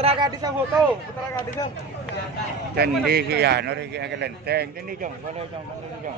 Putra gadis yang foto, putra gadis yang. Candi Kiano iki kelenteng. Ini jong, boleh jong, ini jong.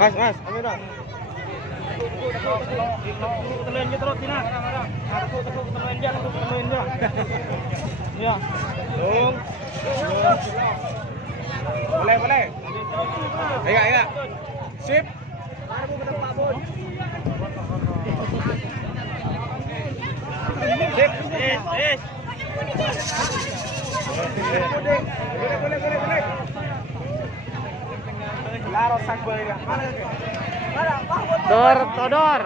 Mas, ambil dong. Teluin dia terus Tina. Aku teluin dia. Ya. Tung. Boleh. Ayo. Sip. Sip. Yes. Boleh. Laro sakbel ya. Dor, todor.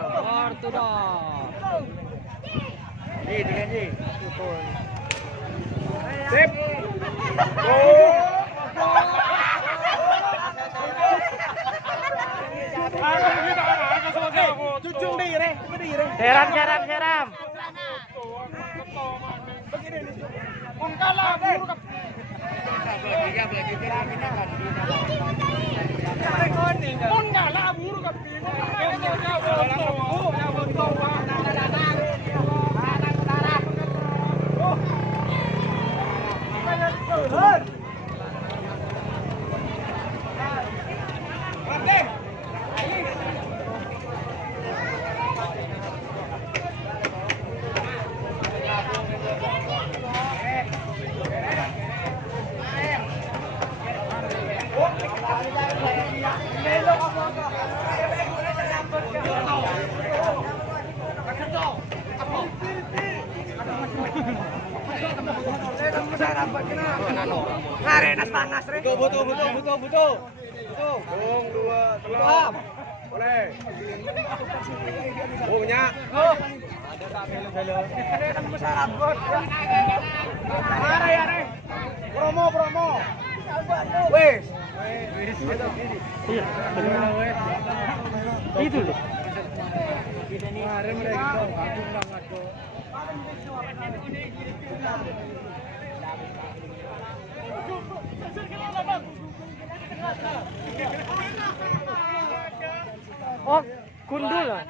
Dengan Ji. Sip. Oh. Cucung dire. Seram. Ngarenas panas re. Butuh. Tung, 2, 3. Boleh. Punya. Ada tak belo-belo. Kan masarabot. Mare ya re. Promo. Wes. Itu loh. Kemarin mereka agung banget kok. Oh, gundul lah.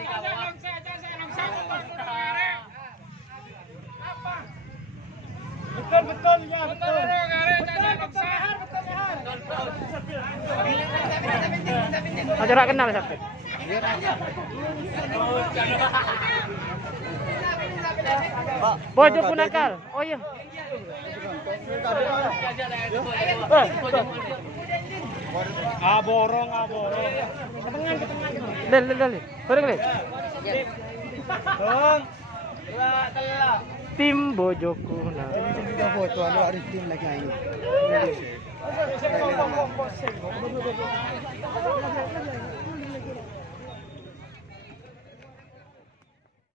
Betul ya, betul. Aja rak kenal sampai. Bojo pun nakal. Oh iya. Aborong. Dale. Korek. Dong. Tim Bojoku nah. Kita foto ada tim lagi ini.